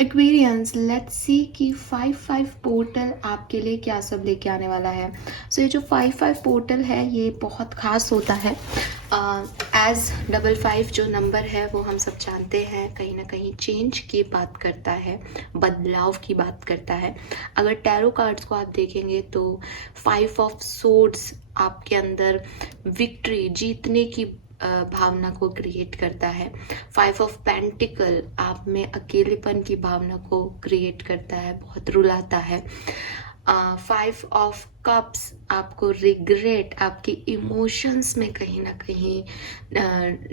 Aquarians, let's see कि 5-5 portal आपके लिए क्या सब लेके आने वाला है। सो ये जो 5-5 पोर्टल है ये बहुत ख़ास होता है। एज 55 जो नंबर है वो हम सब जानते हैं कहीं ना कहीं चेंज की बात करता है, बदलाव की बात करता है। अगर टैरो कार्ड्स को आप देखेंगे तो 5 ऑफ सोर्ड्स आपके अंदर विक्ट्री, जीतने की भावना को क्रिएट करता है। 5 ऑफ पेंटिकल आप में अकेलेपन की भावना को क्रिएट करता है, बहुत रुलाता है। 5 ऑफ कप्स आपको रिग्रेट, आपके इमोशंस में कहीं ना कहीं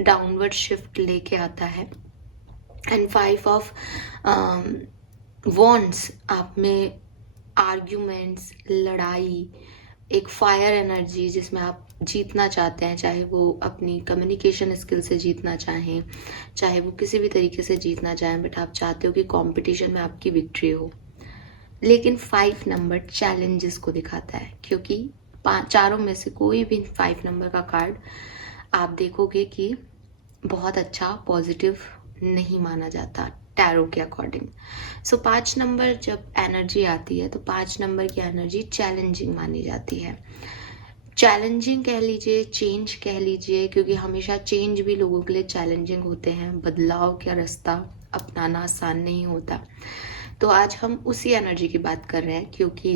डाउनवर्ड शिफ्ट लेके आता है। एंड 5 ऑफ वॉन्ड्स आप में आर्ग्यूमेंट्स, लड़ाई, एक फायर एनर्जी जिसमें आप जीतना चाहते हैं, चाहे वो अपनी कम्युनिकेशन स्किल से जीतना चाहें, चाहे वो किसी भी तरीके से जीतना चाहें, बट आप चाहते हो कि कंपटीशन में आपकी विक्ट्री हो। लेकिन 5 नंबर चैलेंजेस को दिखाता है, क्योंकि चारों में से कोई भी 5 नंबर का कार्ड आप देखोगे कि बहुत अच्छा पॉजिटिव नहीं माना जाता टैरो के अकॉर्डिंग। सो 5 नंबर जब एनर्जी आती है तो 5 नंबर की एनर्जी चैलेंजिंग मानी जाती है। चैलेंजिंग कह लीजिए, चेंज कह लीजिए, क्योंकि हमेशा चेंज भी लोगों के लिए चैलेंजिंग होते हैं। बदलाव का रास्ता अपनाना आसान नहीं होता। तो आज हम उसी एनर्जी की बात कर रहे हैं, क्योंकि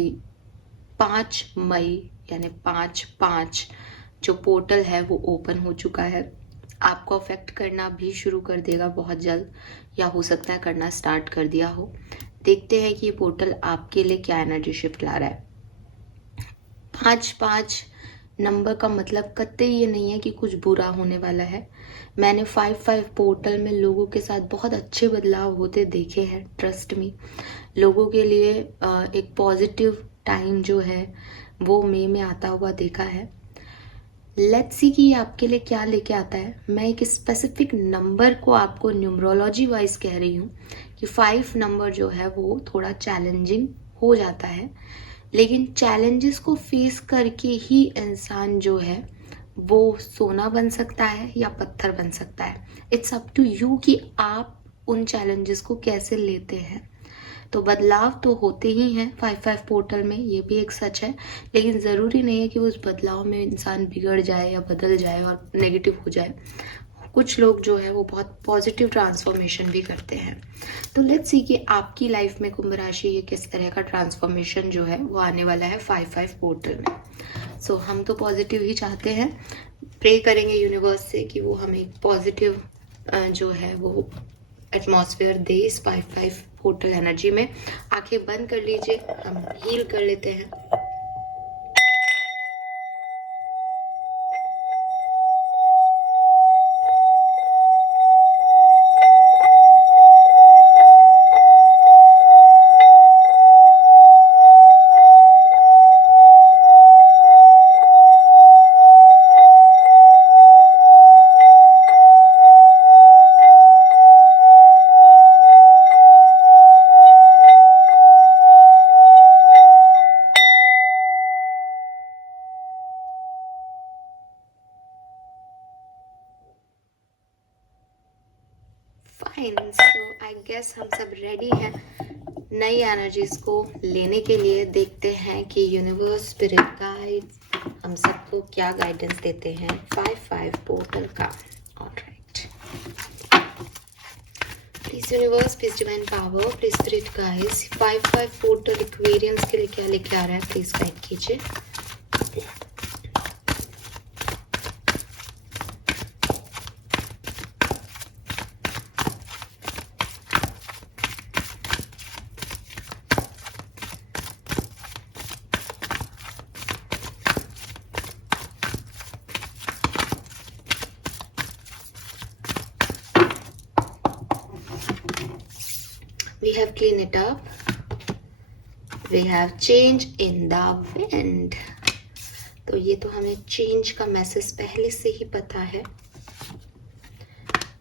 5 मई यानी 5/5 जो पोर्टल है वो ओपन हो चुका है। आपको अफेक्ट करना भी शुरू कर देगा बहुत जल्द, या हो सकता है करना स्टार्ट कर दिया हो। देखते हैं कि ये पोर्टल आपके लिए क्या एनर्जी शिफ्ट ला रहा है। 5/5 नंबर का मतलब कतई ये नहीं है कि कुछ बुरा होने वाला है। मैंने 5/5 पोर्टल में लोगों के साथ बहुत अच्छे बदलाव होते देखे हैं, ट्रस्ट मी। लोगों के लिए एक पॉजिटिव टाइम जो है वो मई में आता हुआ देखा है। लेट्स सी कि ये आपके लिए क्या लेके आता है। मैं एक स्पेसिफिक नंबर को आपको न्यूमरोलॉजी वाइज कह रही हूँ कि 5 नंबर जो है वो थोड़ा चैलेंजिंग हो जाता है, लेकिन चैलेंजेस को फेस करके ही इंसान जो है वो सोना बन सकता है या पत्थर बन सकता है। इट्स अप टू यू कि आप उन चैलेंजेस को कैसे लेते हैं। तो बदलाव तो होते ही हैं 5/5 पोर्टल में, ये भी एक सच है, लेकिन ज़रूरी नहीं है कि उस बदलाव में इंसान बिगड़ जाए या बदल जाए और नेगेटिव हो जाए। कुछ लोग जो है वो बहुत पॉजिटिव ट्रांसफॉर्मेशन भी करते हैं। तो लेट्स सी कि आपकी लाइफ में कुंभ राशि ये किस तरह का ट्रांसफॉर्मेशन जो है वो आने वाला है 5/5 पोर्टल में। सो हम तो पॉजिटिव ही चाहते हैं, प्रे करेंगे यूनिवर्स से कि वो हमें पॉजिटिव जो है वो एटमॉस्फेयर दे इस 5/5 पोर्टल एनर्जी में। आंखें बंद कर लीजिए, हम हील कर लेते हैं। फाइन, सो आई गेस हम सब रेडी हैं नई एनर्जीज को लेने के लिए। देखते हैं कि यूनिवर्स, स्पिरिट गाइड हम सबको क्या गाइडेंस देते हैं 5/5 पोर्टल का। Alright, please universe, please divine power, please spirit guides, 5/5 portal Aquarians के लिए क्या लेके आ रहा है, प्लीज गाइड कीजिए। We have cleaned it up. We have change in the wind. तो ये तो हमें चेंज का मैसेज पहले से ही पता है।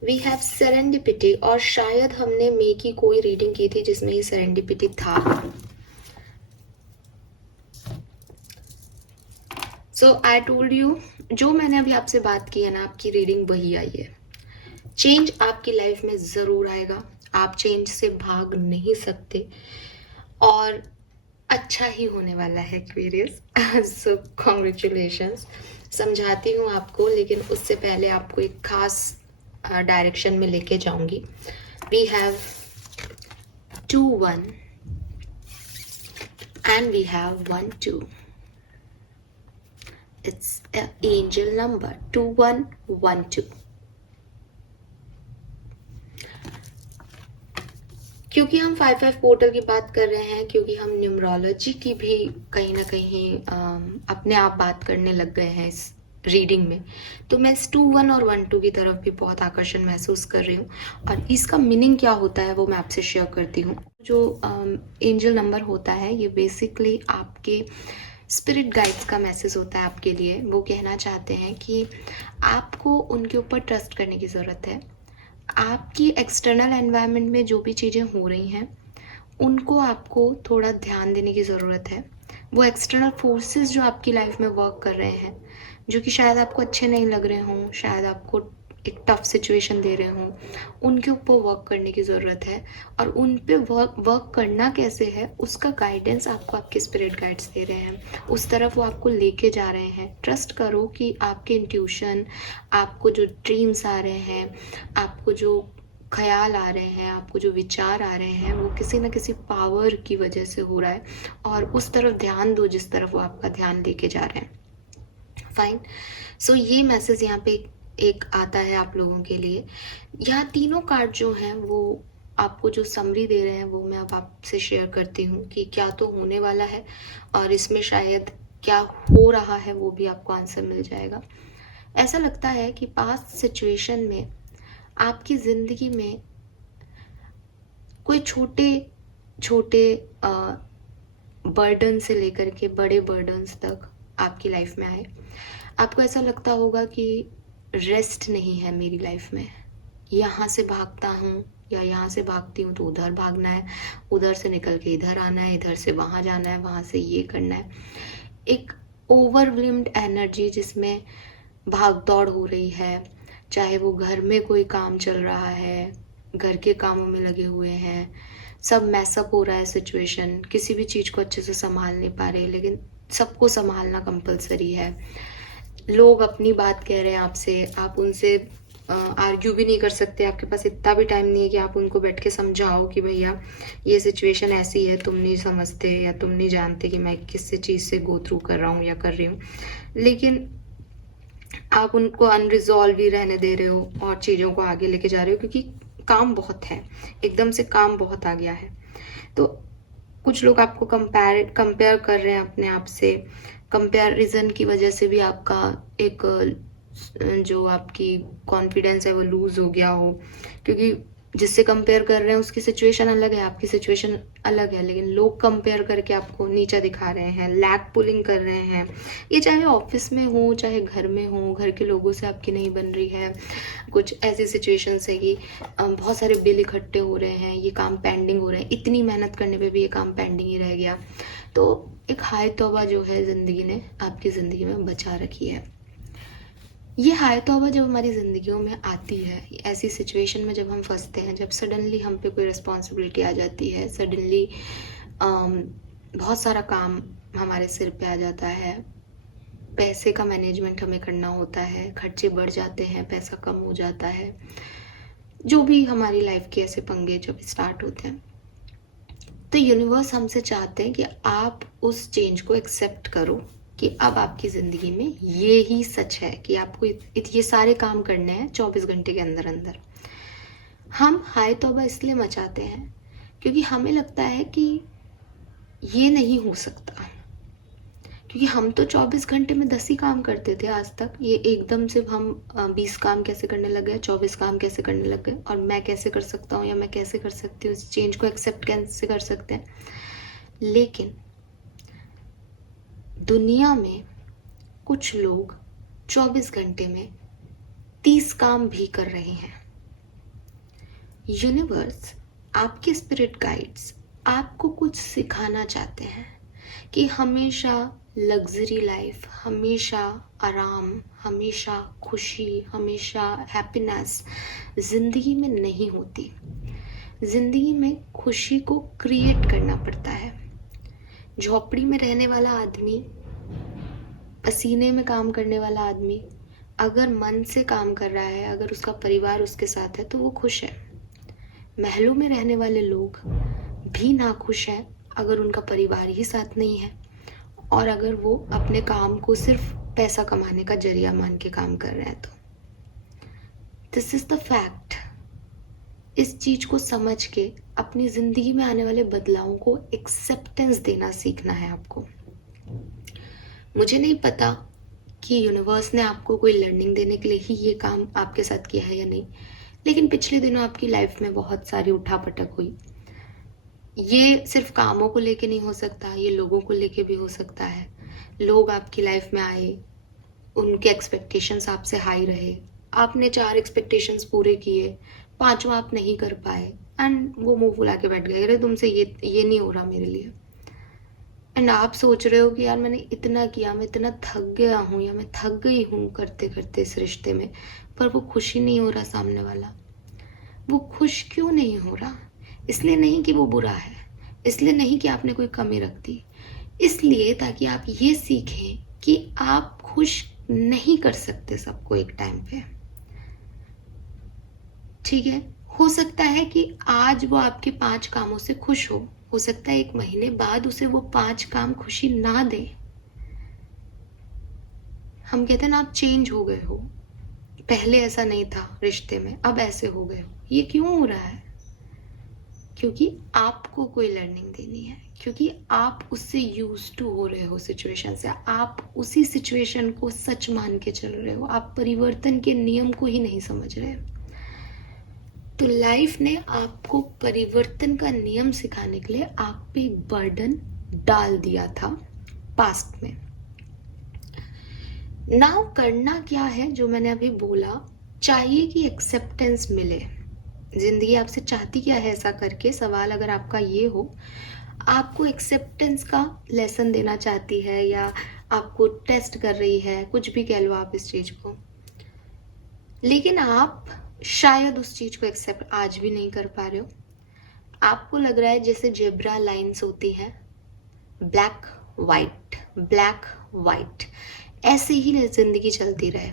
We have serendipity, और शायद हमने मई की कोई रीडिंग की थी जिसमें ये serendipity था। So I told you, जो मैंने अभी आपसे बात की है ना, आपकी रीडिंग वही आई है। चेंज आपकी लाइफ में ज़रूर आएगा। आप चेंज से भाग नहीं सकते और अच्छा ही होने वाला है एक्वेरियस। सो कॉन्ग्रेचुलेशंस। समझाती हूँ आपको, लेकिन उससे पहले आपको एक खास डायरेक्शन में लेके जाऊंगी। We have 2 1 and we have 1 2. It's an angel number 2112. क्योंकि हम 5 पोर्टल की बात कर रहे हैं, क्योंकि हम न्यूमरोलॉजी की भी कहीं ना कहीं अपने आप बात करने लग गए हैं इस रीडिंग में, तो मैं इस 2 1 और 1 2 की तरफ भी बहुत आकर्षण महसूस कर रही हूँ। और इसका मीनिंग क्या होता है वो मैं आपसे शेयर करती हूँ। जो एंजल नंबर होता है ये बेसिकली आपके स्पिरिट गाइड्स का मैसेज होता है आपके लिए। वो कहना चाहते हैं कि आपको उनके ऊपर ट्रस्ट करने की ज़रूरत है। आपकी एक्सटर्नल एनवायरनमेंट में जो भी चीज़ें हो रही हैं उनको आपको थोड़ा ध्यान देने की ज़रूरत है। वो एक्सटर्नल फोर्सेस जो आपकी लाइफ में वर्क कर रहे हैं, जो कि शायद आपको अच्छे नहीं लग रहे हों, शायद आपको एक टफ सिचुएशन दे रहे हों, उनके ऊपर वर्क करने की ज़रूरत है। और उन पे वर्क करना कैसे है उसका गाइडेंस आपको आपके स्पिरिट गाइड्स दे रहे हैं, उस तरफ वो आपको लेके जा रहे हैं। ट्रस्ट करो कि आपके इंट्यूशन, आपको जो ड्रीम्स आ रहे हैं, आपको जो ख्याल आ रहे हैं, आपको जो विचार आ रहे हैं, वो किसी न किसी पावर की वजह से हो रहा है। और उस तरफ ध्यान दो जिस तरफ वो आपका ध्यान लेके जा रहे हैं। फाइन। सो ये मैसेज यहाँ पे एक आता है आप लोगों के लिए। यहाँ तीनों कार्ड जो हैं वो आपको जो समरी दे रहे हैं वो मैं अब आपसे शेयर करती हूँ कि क्या तो होने वाला है और इसमें शायद क्या हो रहा है वो भी आपको आंसर मिल जाएगा। ऐसा लगता है कि पास्ट सिचुएशन में आपकी ज़िंदगी में कोई छोटे छोटे बर्डन से लेकर के बड़े बर्डन्स तक आपकी लाइफ में आए। आपको ऐसा लगता होगा कि रेस्ट नहीं है मेरी लाइफ में, यहाँ से भागता हूँ या यहाँ से भागती हूँ तो उधर भागना है, उधर से निकल के इधर आना है, इधर से वहाँ जाना है, वहाँ से ये करना है। एक ओवरवेल्म्ड एनर्जी जिसमें भाग दौड़ हो रही है, चाहे वो घर में कोई काम चल रहा है, घर के कामों में लगे हुए हैं, सब मैसअप हो रहा है सिचुएशन, किसी भी चीज़ को अच्छे से संभाल नहीं पा रहे, लेकिन सबको संभालना कंपलसरी है। लोग अपनी बात कह रहे हैं आपसे, आप उनसे आर्ग्यू भी नहीं कर सकते, आपके पास इतना भी टाइम नहीं है कि आप उनको बैठ के समझाओ कि भैया ये सिचुएशन ऐसी है, तुम नहीं समझते या तुम नहीं जानते कि मैं किस चीज़ से गो थ्रू कर रहा हूँ या कर रही हूँ। लेकिन आप उनको अनरिजॉल्व ही रहने दे रहे हो और चीज़ों को आगे लेके जा रहे हो, क्योंकि काम बहुत है, एकदम से काम बहुत आ गया है। तो कुछ लोग आपको कंपेयर कर रहे हैं अपने आप से। कंपैरिजन की वजह से भी आपका एक जो आपकी कॉन्फिडेंस है वो लूज हो गया हो, क्योंकि जिससे कंपेयर कर रहे हैं उसकी सिचुएशन अलग है, आपकी सिचुएशन अलग है, लेकिन लोग कंपेयर करके आपको नीचा दिखा रहे हैं, लैग पुलिंग कर रहे हैं। ये चाहे ऑफिस में हो चाहे घर में हो, घर के लोगों से आपकी नहीं बन रही है। कुछ ऐसी सिचुएशंस है कि बहुत सारे बिल इकट्ठे हो रहे हैं, ये काम पेंडिंग हो रहे हैं, इतनी मेहनत करने पे भी ये काम पेंडिंग ही रह गया। तो एक हाय तौबा जो है ज़िंदगी ने आपकी ज़िंदगी में बचा रखी है। ये हाय तौबा जब हमारी ज़िंदगियों में आती है, ऐसी सिचुएशन में जब हम फंसते हैं, जब सडनली हम पे कोई रिस्पॉन्सिबिलिटी आ जाती है, सडनली बहुत सारा काम हमारे सिर पे आ जाता है, पैसे का मैनेजमेंट हमें करना होता है, खर्चे बढ़ जाते हैं, पैसा कम हो जाता है, जो भी हमारी लाइफ के ऐसे पंगे जब स्टार्ट होते हैं, तो यूनिवर्स हमसे चाहते हैं कि आप उस चेंज को एक्सेप्ट करो कि अब आपकी ज़िंदगी में ये ही सच है कि आपको ये सारे काम करने हैं 24 घंटे के अंदर अंदर। हम हाय तौबा इसलिए मचाते हैं क्योंकि हमें लगता है कि ये नहीं हो सकता, क्योंकि हम तो 24 घंटे में 10 ही काम करते थे आज तक। ये एकदम से हम 20 काम कैसे करने लग गए, 24 काम कैसे करने लग गए, और मैं कैसे कर सकता हूँ या मैं कैसे कर सकती हूँ, इस चेंज को एक्सेप्ट कैसे कर सकते हैं। लेकिन दुनिया में कुछ लोग 24 घंटे में 30 काम भी कर रहे हैं। यूनिवर्स, आपके स्पिरिट गाइड्स आपको कुछ सिखाना चाहते हैं कि हमेशा लग्जरी लाइफ, हमेशा आराम, हमेशा खुशी, हमेशा हैप्पीनेस ज़िंदगी में नहीं होती। जिंदगी में खुशी को क्रिएट करना पड़ता है। झोपड़ी में रहने वाला आदमी, पसीने में काम करने वाला आदमी अगर मन से काम कर रहा है, अगर उसका परिवार उसके साथ है तो वो खुश है। महलों में रहने वाले लोग भी नाखुश हैं अगर उनका परिवार ही साथ नहीं है, और अगर वो अपने काम को सिर्फ पैसा कमाने का जरिया मान के काम कर रहे हैं तो दिस इज द फैक्ट। इस चीज को समझ के अपनी जिंदगी में आने वाले बदलावों को एक्सेप्टेंस देना सीखना है आपको। मुझे नहीं पता कि यूनिवर्स ने आपको कोई लर्निंग देने के लिए ही ये काम आपके साथ किया है या नहीं, लेकिन पिछले दिनों आपकी लाइफ में बहुत सारी उठापटक हुई। ये सिर्फ कामों को लेके नहीं हो सकता, ये लोगों को लेके भी हो सकता है। लोग आपकी लाइफ में आए, उनके एक्सपेक्टेशंस आपसे हाई रहे, आपने 4 एक्सपेक्टेशंस पूरे किए, 5वां आप नहीं कर पाए एंड वो मुंह फुला के बैठ गए, अरे तुमसे ये नहीं हो रहा मेरे लिए। एंड आप सोच रहे हो कि यार मैंने इतना किया, मैं इतना थक गया हूँ या मैं थक गई हूँ करते करते इस रिश्ते में, पर वो खुशी नहीं हो रहा सामने वाला। वो खुश क्यों नहीं हो रहा? इसलिए नहीं कि वो बुरा है, इसलिए नहीं कि आपने कोई कमी रख दी, इसलिए ताकि आप ये सीखें कि आप खुश नहीं कर सकते सबको एक टाइम पे। ठीक है, हो सकता है कि आज वो आपके 5 कामों से खुश हो सकता है 1 महीने बाद उसे वो 5 काम खुशी ना दे। हम कहते हैं ना, आप चेंज हो गए हो, पहले ऐसा नहीं था रिश्ते में, अब ऐसे हो गए हो। ये क्यों हो रहा है? क्योंकि आपको कोई लर्निंग देनी है, क्योंकि आप उससे यूज टू हो रहे हो सिचुएशन से, आप उसी सिचुएशन को सच मान के चल रहे हो, आप परिवर्तन के नियम को ही नहीं समझ रहे। तो लाइफ ने आपको परिवर्तन का नियम सिखाने के लिए आप पे एक बर्डन डाल दिया था पास्ट में। नाउ करना क्या है, जो मैंने अभी बोला, चाहिए कि एक्सेप्टेंस मिले। जिंदगी आपसे चाहती क्या है ऐसा करके, सवाल अगर आपका ये हो, आपको एक्सेप्टेंस का लेसन देना चाहती है या आपको टेस्ट कर रही है, कुछ भी कह लो आप इस चीज को, लेकिन आप शायद उस चीज को एक्सेप्ट आज भी नहीं कर पा रहे हो। आपको लग रहा है जैसे जेब्रा लाइंस होती हैं, ब्लैक वाइट, ऐसे ही जिंदगी चलती रहे।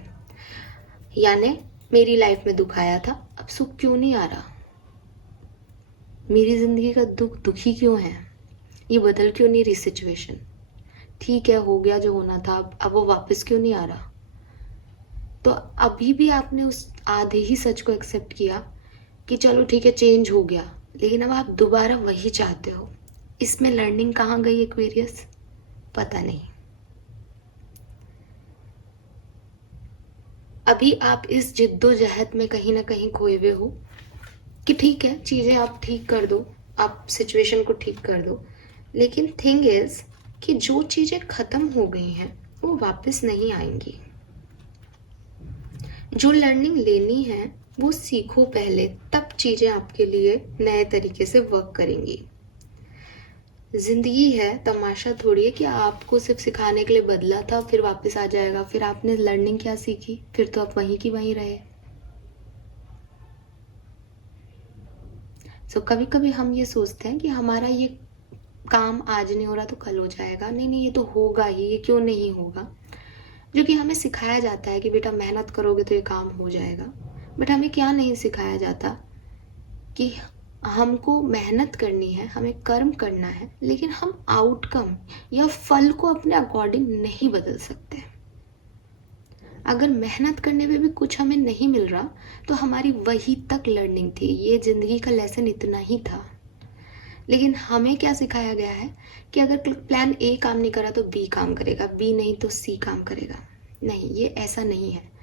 यानी मेरी लाइफ में दुख आया था, अब सुख क्यों नहीं आ रहा? मेरी जिंदगी का दुख दुखी क्यों है? ये बदल क्यों नहीं रही सिचुएशन? ठीक है, हो गया जो होना था, अब वो वापस क्यों नहीं आ रहा? तो अभी भी आपने उस आधे ही सच को एक्सेप्ट किया कि चलो ठीक है चेंज हो गया, लेकिन अब आप दोबारा वही चाहते हो। इसमें लर्निंग कहाँ गई एक्वेरियस? पता नहीं। अभी आप इस जिद्दोजहद में कहीं ना कहीं खोए हुए हो कि ठीक है चीजें आप ठीक कर दो, आप सिचुएशन को ठीक कर दो, लेकिन थिंग इज कि जो चीजें खत्म हो गई हैं वो वापस नहीं आएंगी। जो लर्निंग लेनी है वो सीखो पहले, तब चीजें आपके लिए नए तरीके से वर्क करेंगी। जिंदगी है, तमाशा थोड़ी है कि आपको सिर्फ सिखाने के लिए बदला था फिर वापस आ जाएगा। फिर आपने लर्निंग क्या सीखी? फिर तो आप वहीं की वहीं रहे। सो कभी कभी हम ये सोचते हैं कि हमारा ये काम आज नहीं हो रहा तो कल हो जाएगा। नहीं, ये तो होगा ही, ये क्यों नहीं होगा? जो कि हमें सिखाया जाता है कि बेटा मेहनत करोगे तो ये काम हो जाएगा, बट हमें क्या नहीं सिखाया जाता कि हमको मेहनत करनी है, हमें कर्म करना है, लेकिन हम आउटकम या फल को अपने अकॉर्डिंग नहीं बदल सकते। अगर मेहनत करने में भी कुछ हमें नहीं मिल रहा तो हमारी वही तक लर्निंग थी, ये जिंदगी का लेसन इतना ही था। लेकिन हमें क्या सिखाया गया है कि अगर प्लान ए काम नहीं करा तो बी काम करेगा, बी नहीं तो सी काम करेगा। नहीं, ये ऐसा नहीं है।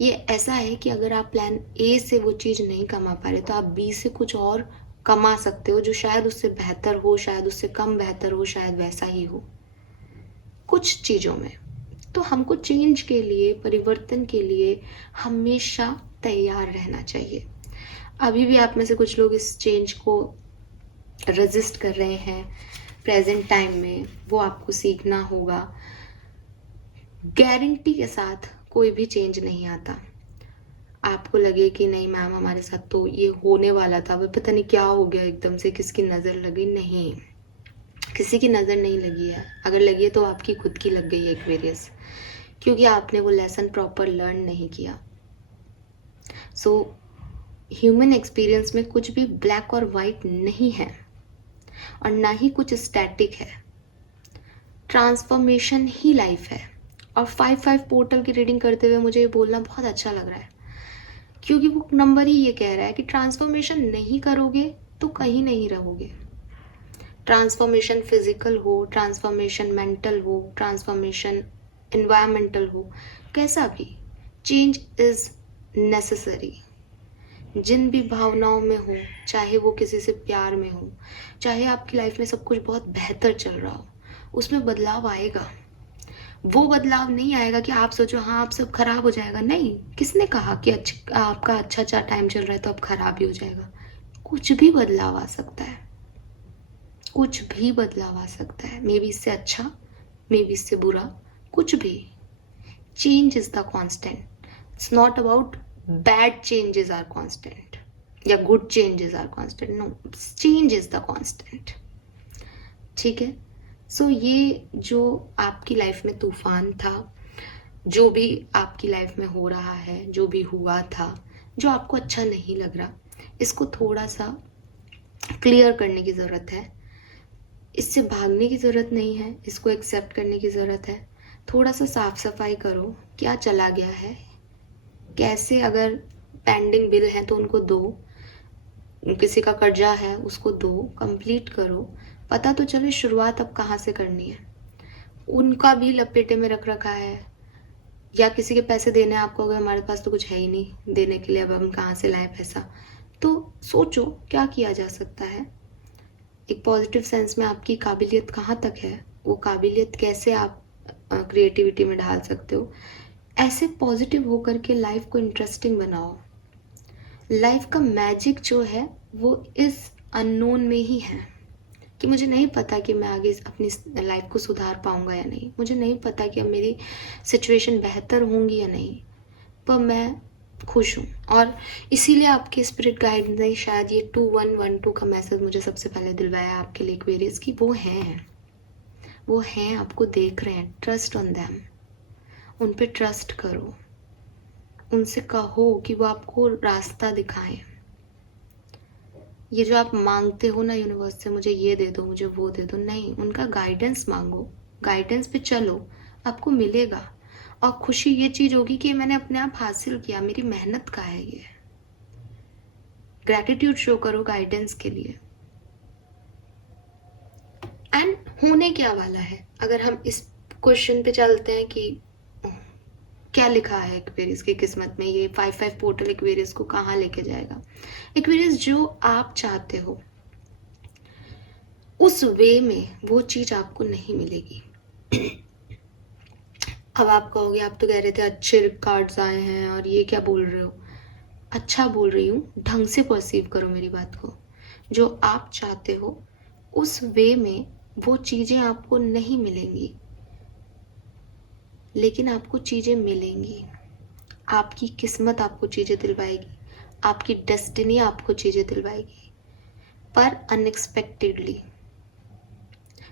ये ऐसा है कि अगर आप प्लान ए से वो चीज़ नहीं कमा पा रहे तो आप बी से कुछ और कमा सकते हो, जो शायद उससे बेहतर हो, शायद उससे कम बेहतर हो, शायद वैसा ही हो कुछ चीज़ों में। तो हमको चेंज के लिए, परिवर्तन के लिए हमेशा तैयार रहना चाहिए। अभी भी आप में से कुछ लोग इस चेंज को रेजिस्ट कर रहे हैं प्रेजेंट टाइम में, वो आपको सीखना होगा। गारंटी के साथ कोई भी चेंज नहीं आता। आपको लगे कि नहीं मैम हमारे साथ तो ये होने वाला था, वो पता नहीं क्या हो गया एकदम से, किसकी नज़र लगी, नहीं, किसी की नज़र नहीं लगी है। अगर लगी है तो आपकी खुद की लग गई है एक्वेरियस, क्योंकि आपने वो लेसन प्रॉपर लर्न नहीं किया। सो ह्यूमन एक्सपीरियंस में कुछ भी ब्लैक और वाइट नहीं है और ना ही कुछ स्टैटिक है, ट्रांसफॉर्मेशन ही लाइफ है। और 5-5 पोर्टल की रीडिंग करते हुए मुझे ये बोलना बहुत अच्छा लग रहा है, क्योंकि वो नंबर ही ये कह रहा है कि ट्रांसफॉर्मेशन नहीं करोगे तो कहीं नहीं रहोगे। ट्रांसफॉर्मेशन फिजिकल हो, ट्रांसफॉर्मेशन मेंटल हो, ट्रांसफॉर्मेशन एनवायरमेंटल हो, कैसा भी, चेंज इज नेसेसरी। जिन भी भावनाओं में हो, चाहे वो किसी से प्यार में हो, चाहे आपकी लाइफ में सब कुछ बहुत बेहतर चल रहा हो, उसमें बदलाव आएगा। वो बदलाव नहीं आएगा कि आप सोचो हाँ अब सब खराब हो जाएगा, नहीं, किसने कहा कि आपका अच्छा टाइम चल रहा है तो अब खराब ही हो जाएगा। कुछ भी बदलाव आ सकता है, कुछ भी बदलाव आ सकता है, मे बी इससे अच्छा, मे बी इससे बुरा, कुछ भी। Change is the constant, it's not about bad changes are constant या good changes are constant, no, change is the constant. ठीक है। सो ये जो आपकी लाइफ में तूफान था, जो भी आपकी लाइफ में हो रहा है, जो भी हुआ था, जो आपको अच्छा नहीं लग रहा, इसको थोड़ा सा क्लियर करने की ज़रूरत है। इससे भागने की ज़रूरत नहीं है, इसको एक्सेप्ट करने की ज़रूरत है। थोड़ा सा साफ सफाई करो, क्या चला गया है, कैसे, अगर पेंडिंग बिल है तो उनको दो, किसी का कर्जा है उसको दो, कंप्लीट करो, पता तो चले शुरुआत अब कहाँ से करनी है। उनका भी लपेटे में रख रखा है, या किसी के पैसे देने हैं आपको, अगर हमारे पास तो कुछ है ही नहीं देने के लिए, अब हम कहाँ से लाएं पैसा, तो सोचो क्या किया जा सकता है। एक पॉजिटिव सेंस में आपकी काबिलियत कहाँ तक है, वो काबिलियत कैसे आप क्रिएटिविटी में ढाल सकते हो। ऐसे पॉजिटिव होकर के लाइफ को इंटरेस्टिंग बनाओ। लाइफ का मैजिक जो है वो इस अननोन में ही है, कि मुझे नहीं पता कि मैं आगे अपनी लाइफ को सुधार पाऊंगा या नहीं, मुझे नहीं पता कि अब मेरी सिचुएशन बेहतर होंगी या नहीं, पर मैं खुश हूँ। और इसीलिए आपके स्पिरिट गाइड ने शायद ये 2112 का मैसेज मुझे सबसे पहले दिलवाया आपके लिए एक्वेरियस की, वो हैं, आपको देख रहे हैं, ट्रस्ट ऑन देम, उन पे ट्रस्ट करो, उनसे कहो कि वो आपको रास्ता दिखाएं। ये जो आप मांगते हो ना यूनिवर्स से, मुझे ये दे दो, मुझे वो दे दो, नहीं, उनका गाइडेंस मांगो, गाइडेंस पे चलो, आपको मिलेगा। और खुशी ये चीज होगी कि मैंने अपने आप हासिल किया, मेरी मेहनत का है ये। ग्रैटिट्यूड शो करो गाइडेंस के लिए। एंड होने क्या वाला है, अगर हम इस क्वेश्चन पे चलते हैं कि क्या लिखा है एक्वेरियस की किस्मत में, ये 5-5 पोर्टल एक्वेरियस को कहाँ लेके जाएगा। एक्वेरियस जो आप चाहते हो उस वे में वो चीज आपको नहीं मिलेगी। अब आप कहोगे आप तो कह रहे थे अच्छे कार्ड्स आए हैं और ये क्या बोल रहे हो। अच्छा बोल रही हूँ, ढंग से परसीव करो मेरी बात को। जो आप चाहते हो उस वे में वो चीजें आपको नहीं मिलेंगी, लेकिन आपको चीजें मिलेंगी। आपकी किस्मत आपको चीजें दिलवाएगी, आपकी डेस्टिनी आपको चीजें दिलवाएगी, पर unexpectedly.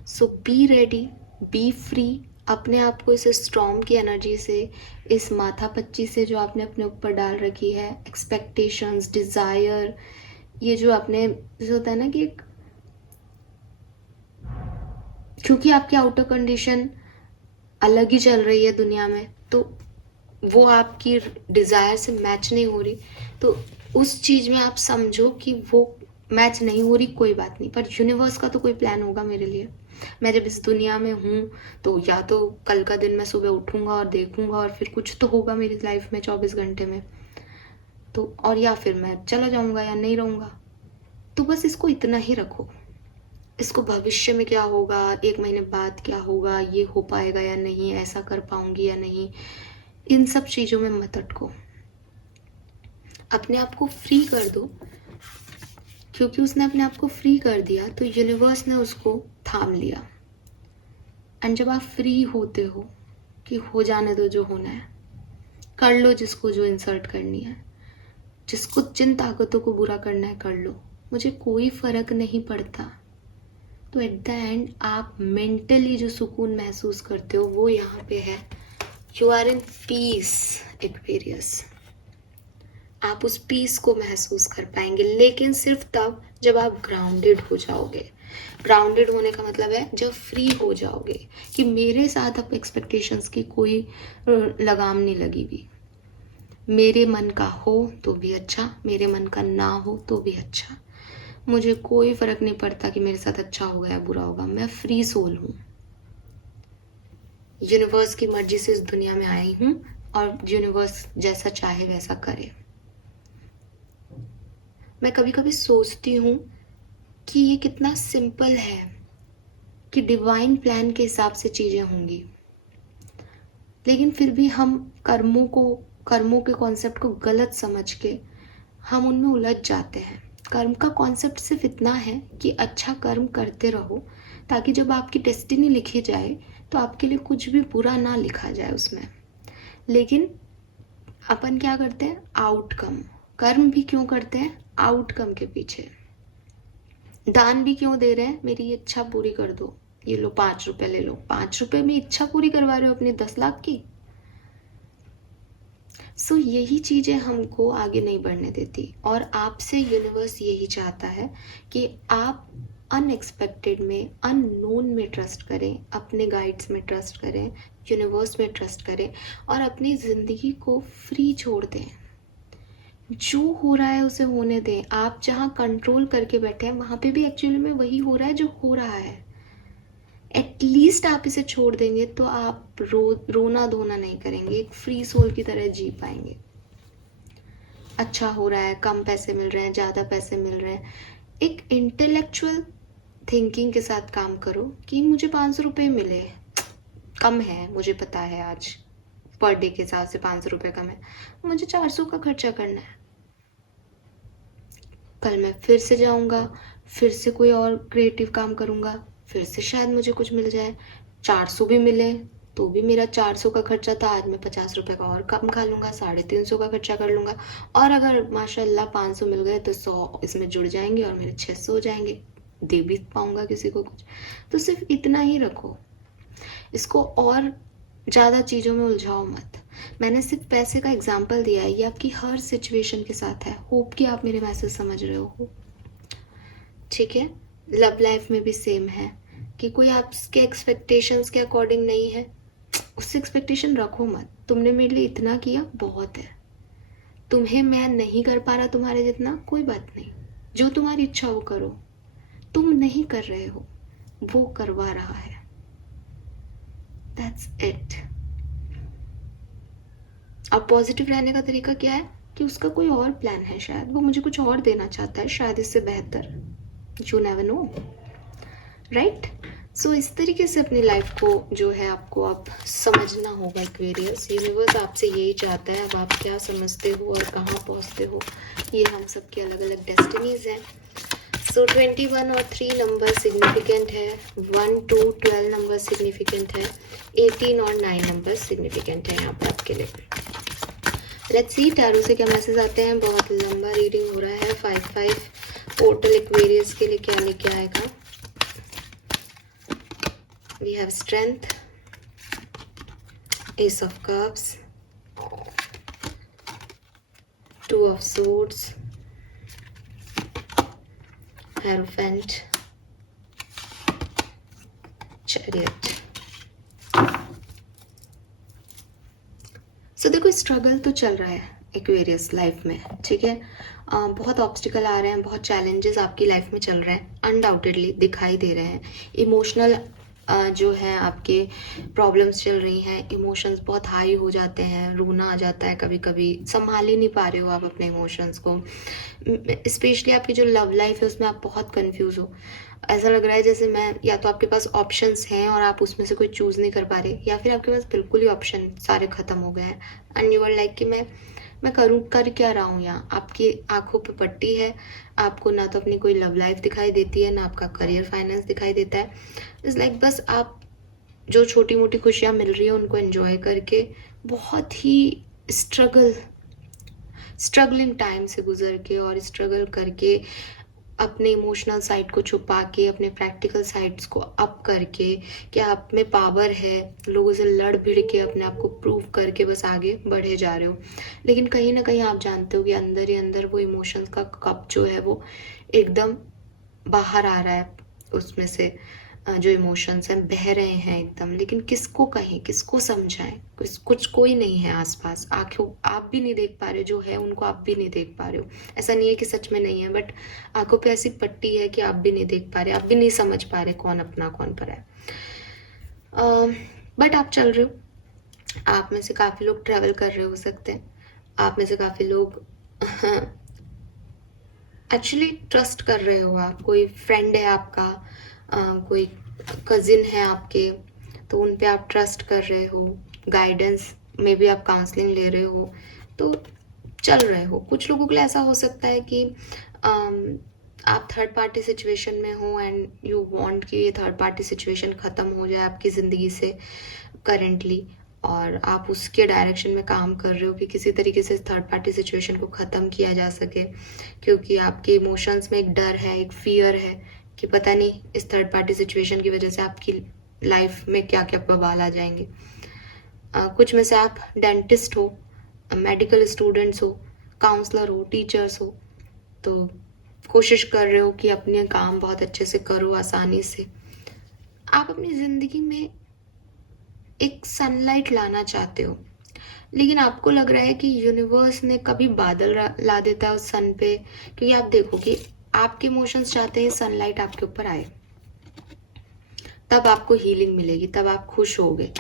So be ready, B free. अपने आप को इस स्टॉर्म की एनर्जी से, इस माथापच्ची से जो आपने अपने ऊपर डाल रखी है, एक्सपेक्टेशंस, डिजायर, ये जो आपने, जैसे होता है ना कि एक, क्योंकि आपकी आउटर कंडीशन अलग ही चल रही है दुनिया में, तो वो आपकी डिजायर से मैच नहीं हो रही, तो उस चीज में आप समझो कि वो मैच नहीं हो रही, कोई बात नहीं, पर यूनिवर्स का तो कोई प्लान होगा मेरे लिए। मैं जब इस दुनिया में हूँ तो या तो कल का दिन मैं सुबह उठूंगा और देखूंगा और फिर कुछ तो होगा मेरी लाइफ में 24 घंटे में, तो और या फिर मैं चला जाऊंगा या नहीं रहूंगा। तो बस इसको इतना ही रखो, इसको भविष्य में क्या होगा, 1 महीने बाद क्या होगा, ये हो पाएगा या नहीं, ऐसा कर पाऊंगी या नहीं, इन सब चीजों में मत अटको। अपने आप को फ्री कर दो, क्योंकि उसने अपने आप को फ्री कर दिया तो यूनिवर्स ने उसको थाम लिया। एंड जब आप फ्री होते हो कि हो जाने दो जो होना है, कर लो जिसको जो इंसर्ट करनी है, जिसको जिन ताकतों को बुरा करना है कर लो, मुझे कोई फर्क नहीं पड़ता। तो एट द एंड आप मेंटली जो सुकून महसूस करते हो वो यहाँ पे है, you are in peace Aquarius. आप उस पीस को महसूस कर पाएंगे, लेकिन सिर्फ तब जब आप ग्राउंडेड हो जाओगे। ग्राउंडेड होने का मतलब है जब फ्री हो जाओगे कि मेरे साथ अब एक्सपेक्टेशंस की कोई लगाम नहीं लगी हुई। मेरे मन का हो तो भी अच्छा, मेरे मन का ना हो तो भी अच्छा, मुझे कोई फर्क नहीं पड़ता कि मेरे साथ अच्छा होगा या बुरा होगा। मैं फ्री सोल हूँ, यूनिवर्स की मर्जी से इस दुनिया में आई हूँ और यूनिवर्स जैसा चाहे वैसा करे। मैं कभी कभी सोचती हूँ कि ये कितना सिंपल है कि डिवाइन प्लान के हिसाब से चीज़ें होंगी, लेकिन फिर भी हम कर्मों के कॉन्सेप्ट को गलत समझ के हम उनमें उलझ जाते हैं। कर्म का कॉन्सेप्ट सिर्फ इतना है कि अच्छा कर्म करते रहो, ताकि जब आपकी डेस्टिनी लिखी जाए तो आपके लिए कुछ भी बुरा ना लिखा जाए उसमें। लेकिन अपन क्या करते हैं, आउटकम। कर्म भी क्यों करते हैं, आउटकम के पीछे। दान भी क्यों दे रहे हैं, मेरी इच्छा पूरी कर दो, ये लो 5 रुपए ले लो। 5 रुपए में इच्छा पूरी करवा रहे हो अपनी 10 लाख की। सो यही चीजें हमको आगे नहीं बढ़ने देती, और आपसे यूनिवर्स यही चाहता है कि आप अनएक्सपेक्टेड में, अननोन में ट्रस्ट करें, अपने गाइड्स में ट्रस्ट करें, यूनिवर्स में ट्रस्ट करें और अपनी जिंदगी को फ्री छोड़ दें। जो हो रहा है उसे होने दें। आप जहाँ कंट्रोल करके बैठे हैं वहाँ पे भी एक्चुअली में वही हो रहा है जो हो रहा है। एटलीस्ट आप इसे छोड़ देंगे तो आप रोना धोना नहीं करेंगे, एक फ्री सोल की तरह जी पाएंगे। अच्छा हो रहा है, कम पैसे मिल रहे हैं, ज़्यादा पैसे मिल रहे हैं, एक इंटेलेक्चुअल थिंकिंग के साथ काम करो कि मुझे 500 रुपये मिले, कम है, मुझे पता है आज पर डे के हिसाब से 500 रुपये कम है, मुझे 400 का खर्चा करना है। कल मैं फिर से जाऊंगा, फिर से कोई और क्रिएटिव काम करूंगा, फिर से शायद मुझे कुछ मिल जाए। 400 भी मिले तो भी मेरा 400 का खर्चा था, आज मैं 50 रुपये का और कम खा लूंगा, 350 का खर्चा कर लूंगा। और अगर माशाल्लाह 500 मिल गए तो 100 इसमें जुड़ जाएंगे और मेरे 600 हो जाएंगे, दे भी पाऊंगा किसी को कुछ। तो सिर्फ इतना ही रखो, इसको और ज़्यादा चीज़ों में उलझाओ मत। मैंने सिर्फ पैसे का एग्जाम्पल दिया है, ये आपकी हर सिचुएशन के साथ है। होप कि आप मेरे मैसेज समझ रहे हो, ठीक है। लव लाइफ में भी सेम है कि कोई आपके एक्सपेक्टेशंस के अकॉर्डिंग नहीं है, उससे एक्सपेक्टेशन रखो मत। तुमने मेरे लिए इतना किया बहुत है, तुम्हें मैं नहीं कर पा रहा तुम्हारे जितना, कोई बात नहीं, जो तुम्हारी इच्छा वो करो। तुम नहीं कर रहे हो, वो करवा रहा है, दैट्स इट। अब पॉजिटिव रहने का तरीका क्या है कि उसका कोई और प्लान है, शायद वो मुझे कुछ और देना चाहता है, शायद इससे बेहतर, यू नेवर नो, राइट। सो इस तरीके से अपनी लाइफ को जो है आपको अब समझना होगा एक्वेरियस। यूनिवर्स आपसे यही चाहता है, अब आप क्या समझते हो और कहाँ पहुँचते हो, ये हम सबकी अलग अलग डेस्टिनीज हैं। सो 21 और 3 नंबर सिग्निफिकेंट है, 1 to 12 नंबर सिग्निफिकेंट है, 18 और 9 नंबर सिग्निफिकेंट है यहाँ पर आपके लिए। लेट्स सी टैरो से क्या मैसेज आते हैं। बहुत लंबा रीडिंग हो रहा है। 5-5 पोर्टल एक्वेरियस के लिए क्या लेके आएगा। We have strength, ace of cups, 2 of swords, hierophant, chariot. So देखो स्ट्रगल तो चल रहा है एक्वेरियस लाइफ में, ठीक है। बहुत ऑब्स्टिकल आ रहे हैं, बहुत चैलेंजेस आपकी लाइफ में चल रहे हैं, अनडाउटेडली दिखाई दे रहे हैं। इमोशनल जो है आपके प्रॉब्लम्स चल रही हैं, इमोशंस बहुत हाई हो जाते हैं, रोना आ जाता है, कभी कभी संभाल ही नहीं पा रहे हो आप अपने इमोशंस को। स्पेशली आपकी जो लव लाइफ है उसमें आप बहुत कंफ्यूज हो। ऐसा लग रहा है जैसे मैं, या तो आपके पास ऑप्शंस हैं और आप उसमें से कोई चूज़ नहीं कर पा रहे, या फिर आपके पास बिल्कुल ही ऑप्शन सारे ख़त्म हो गए हैं एंड यू आर लाइक कि मैं कर क्या रहा हूँ यहाँ। आपकी आंखों पे पट्टी है, आपको ना तो अपनी कोई लव लाइफ दिखाई देती है, ना आपका करियर फाइनेंस दिखाई देता है। इट्स लाइक बस आप जो छोटी मोटी खुशियाँ मिल रही है उनको एंजॉय करके बहुत ही स्ट्रगल स्ट्रगलिंग टाइम से गुजर के और स्ट्रगल करके अपने इमोशनल साइड को छुपा के अपने प्रैक्टिकल साइड्स को अप करके कि आप में पावर है, लोगों से लड़ भिड़ के अपने आप को प्रूव करके बस आगे बढ़े जा रहे हो। लेकिन कहीं ना कहीं आप जानते हो कि अंदर ही अंदर वो इमोशंस का कप जो है वो एकदम बाहर आ रहा है, उसमें से जो इमोशंस हैं बह रहे हैं एकदम। लेकिन किसको कहें, किसको समझाएं? कुछ कोई नहीं है आसपास, आंखों आप भी नहीं देख पा रहे, जो है उनको आप भी नहीं देख पा रहे हो। ऐसा नहीं है कि सच में नहीं है, बट आंखों पे ऐसी पट्टी है कि आप भी नहीं देख पा रहे, आप भी नहीं समझ पा रहे कौन अपना कौन परा है। बट आप चल रहे हो। आप में से काफ़ी लोग ट्रैवल कर रहे हो सकते हैं, आप में से काफ़ी लोग एक्चुअली ट्रस्ट कर रहे हो। आप, कोई फ्रेंड है आपका, कोई कजिन है आपके, तो उन पे आप ट्रस्ट कर रहे हो। गाइडेंस में भी आप काउंसलिंग ले रहे हो, तो चल रहे हो। कुछ लोगों के लिए ऐसा हो सकता है कि आप थर्ड पार्टी सिचुएशन में हो एंड यू वांट कि ये थर्ड पार्टी सिचुएशन ख़त्म हो जाए आपकी ज़िंदगी से करेंटली, और आप उसके डायरेक्शन में काम कर रहे हो कि किसी तरीके से थर्ड पार्टी सिचुएशन को ख़त्म किया जा सके, क्योंकि आपके इमोशंस में एक डर है, एक फियर है कि पता नहीं इस थर्ड पार्टी सिचुएशन की वजह से आपकी लाइफ में क्या क्या बवाल आ जाएंगे। कुछ में से आप डेंटिस्ट हो, मेडिकल स्टूडेंट्स हो, काउंसलर हो, टीचर्स हो, तो कोशिश कर रहे हो कि अपने काम बहुत अच्छे से करो, आसानी से। आप अपनी ज़िंदगी में एक सनलाइट लाना चाहते हो, लेकिन आपको लग रहा है कि यूनिवर्स ने कभी बादल ला देता है उस सन पे, क्योंकि आप देखो कि आपके इमोशंस चाहते हैं सनलाइट आपके ऊपर आए, तब आपको हीलिंग मिलेगी, तब आप खुश होगे।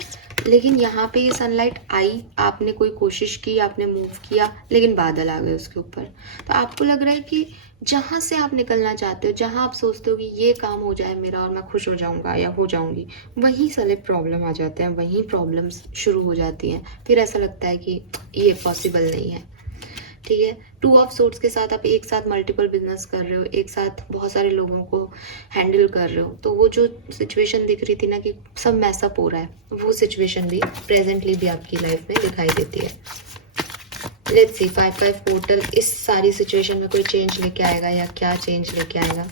लेकिन यहाँ पे ये सनलाइट आई, आपने कोई कोशिश की, आपने मूव किया, लेकिन बादल आ गए उसके ऊपर। तो आपको लग रहा है कि जहाँ से आप निकलना चाहते हो, जहाँ आप सोचते हो कि ये काम हो जाए मेरा और मैं खुश हो जाऊंगा या हो जाऊंगी, वहीं सारे प्रॉब्लम आ जाते हैं, वहीं प्रॉब्लम्स शुरू हो जाती हैं। फिर ऐसा लगता है कि ये पॉसिबल नहीं है। ठीक है, टू ऑफ सोर्ड्स के साथ आप एक साथ मल्टीपल बिजनेस कर रहे हो, एक साथ बहुत सारे लोगों को हैंडल कर रहे हो, तो वो जो सिचुएशन दिख रही थी ना कि सब मैसअप हो रहा है, वो सिचुएशन भी प्रेजेंटली भी आपकी लाइफ में दिखाई देती है। लेट्स सी 5-5 पोर्टल इस सारी सिचुएशन में कोई चेंज लेके आएगा या क्या चेंज लेके आएगा।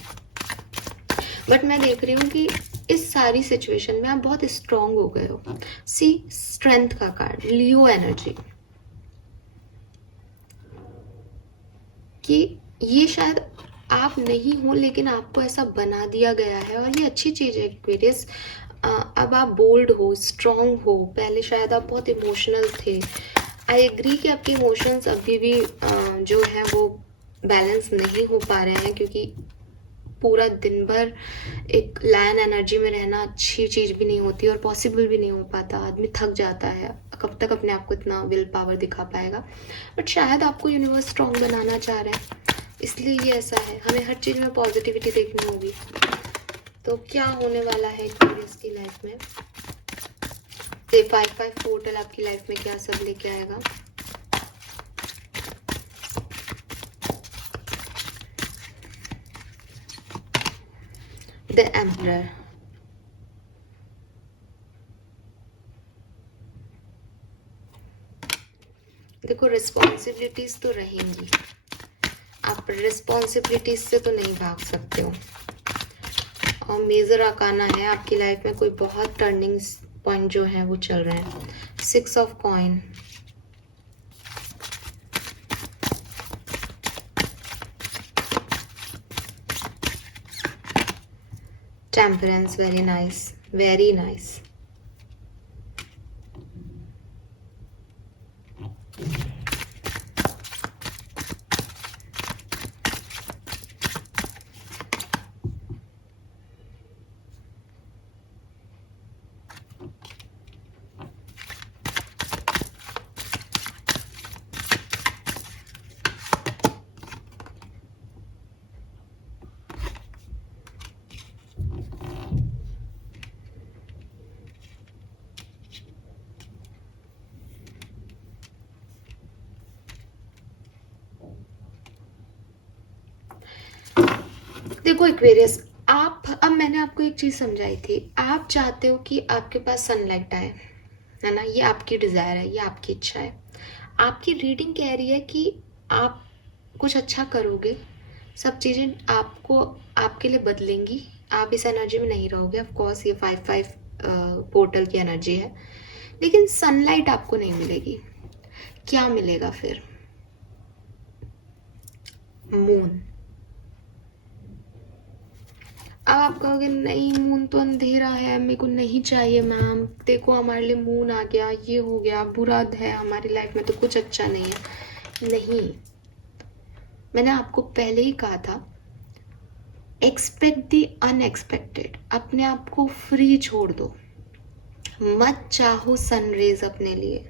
बट मैं देख रही हूँ कि इस सारी सिचुएशन में आप बहुत स्ट्रांग हो गए हो। सी स्ट्रेंथ का कार्ड, लियो एनर्जी, कि ये शायद आप नहीं हो लेकिन आपको ऐसा बना दिया गया है, और ये अच्छी चीज़ है एक्वेरियस। अब आप बोल्ड हो, स्ट्रांग हो। पहले शायद आप बहुत इमोशनल थे। आई एग्री कि आपके इमोशंस अभी भी जो है वो बैलेंस नहीं हो पा रहे हैं, क्योंकि पूरा दिन भर एक लायन एनर्जी में रहना अच्छी चीज़ भी नहीं होती और पॉसिबल भी नहीं हो पाता। आदमी थक जाता है, कब तक अपने आप को इतना विल पावर दिखा पाएगा। बट शायद आपको यूनिवर्स स्ट्रांग बनाना चाह रहा है, इसलिए ये ऐसा है। हमें हर चीज़ में पॉजिटिविटी देखनी होगी। तो क्या होने वाला है एक्वेरियस की लाइफ में? 5-5 पोर्टल आपकी लाइफ में क्या सब लेके आएगा? द एम्परर, देखो रिस्पॉन्सिबिलिटीज तो रहेंगी, आप रिस्पॉन्सिबिलिटीज से तो नहीं भाग सकते हो। और मेजर आकाना है आपकी लाइफ में, कोई बहुत टर्निंग पॉइंट जो है वो चल रहे हैं। 6 of coin, temperance, very nice, very nice. देखो एक्वेरियस, आप, अब मैंने आपको एक चीज समझाई थी, आप चाहते हो कि आपके पास सनलाइट आए, है ना? ये आपकी डिजायर है, ये आपकी इच्छा है। आपकी रीडिंग कह रही है कि आप कुछ अच्छा करोगे, सब चीज़ें आपको आपके लिए बदलेंगी, आप इस एनर्जी में नहीं रहोगे। ऑफ कोर्स ये 5-5 पोर्टल की एनर्जी है, लेकिन सनलाइट आपको नहीं मिलेगी। क्या मिलेगा फिर? मून। अब आप कहोगे नहीं मून तो अंधेरा है, मेरे को नहीं चाहिए मैम, देखो हमारे लिए मून आ गया, ये हो गया, बुरा है, हमारी लाइफ में तो कुछ अच्छा नहीं है। नहीं, मैंने आपको पहले ही कहा था, एक्सपेक्ट द अनएक्सपेक्टेड। अपने आप को फ्री छोड़ दो, मत चाहो सनरेज अपने लिए।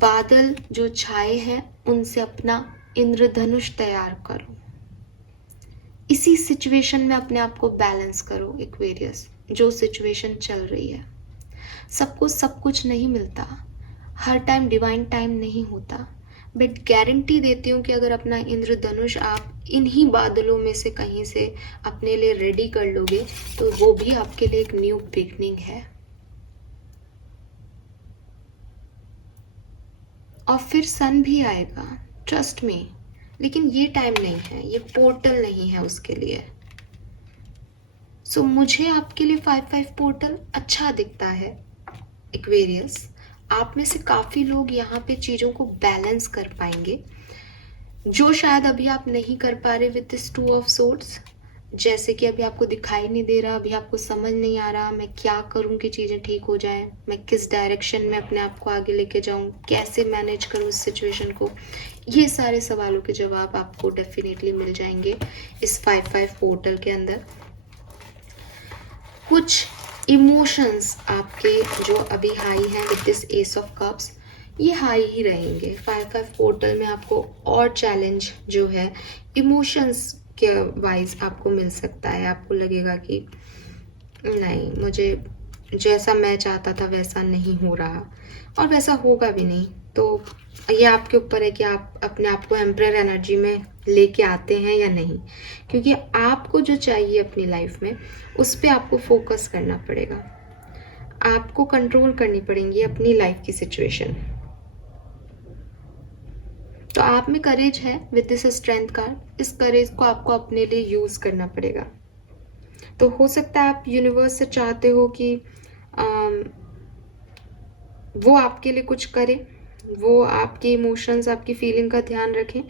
बादल जो छाए हैं उनसे अपना इंद्रधनुष तैयार करो। इसी सिचुएशन में अपने आप को बैलेंस करो एक्वेरियस, जो सिचुएशन चल रही है। सबको सब कुछ नहीं मिलता, हर टाइम डिवाइन टाइम नहीं होता, बट गारंटी देती हूँ कि अगर अपना इंद्रधनुष आप इन्हीं बादलों में से कहीं से अपने लिए रेडी कर लोगे तो वो भी आपके लिए एक न्यू बिगनिंग है। और फिर सन भी आएगा, ट्रस्ट मी, लेकिन ये टाइम नहीं है, ये पोर्टल नहीं है उसके लिए। सो मुझे आपके लिए 5-5 पोर्टल अच्छा दिखता है एक्वेरियस। आप में से काफ़ी लोग यहाँ पे चीज़ों को बैलेंस कर पाएंगे, जो शायद अभी आप नहीं कर पा रहे विद दिस 2 ऑफ सोर्ड्स। जैसे कि अभी आपको दिखाई नहीं दे रहा, अभी आपको समझ नहीं आ रहा मैं क्या करूं कि चीज़ें ठीक हो जाएं, मैं किस डायरेक्शन में अपने आप को आगे लेके जाऊं, कैसे मैनेज करूं इस सिचुएशन को। ये सारे सवालों के जवाब आपको डेफिनेटली मिल जाएंगे इस 5-5 पोर्टल के अंदर। कुछ इमोशंस आपके जो अभी हाई हैं with this S of cups, ये हाई ही रहेंगे। 5-5 पोर्टल में आपको और चैलेंज जो है इमोशंस के वाइज आपको मिल सकता है। आपको लगेगा कि नहीं, मुझे जैसा मैं चाहता था वैसा नहीं हो रहा, और वैसा होगा भी नहीं। तो ये आपके ऊपर है कि आप अपने आप को एम्परर एनर्जी में लेके आते हैं या नहीं, क्योंकि आपको जो चाहिए अपनी लाइफ में उस पर आपको फोकस करना पड़ेगा। आपको कंट्रोल करनी पड़ेंगी अपनी लाइफ की सिचुएशन। तो आप में करेज है विद दिस स्ट्रेंथ कार्ड, इस करेज को आपको अपने लिए यूज करना पड़ेगा। तो हो सकता है आप यूनिवर्स से चाहते हो कि वो आपके लिए कुछ करे, वो आपके इमोशंस आपकी फीलिंग का ध्यान रखें,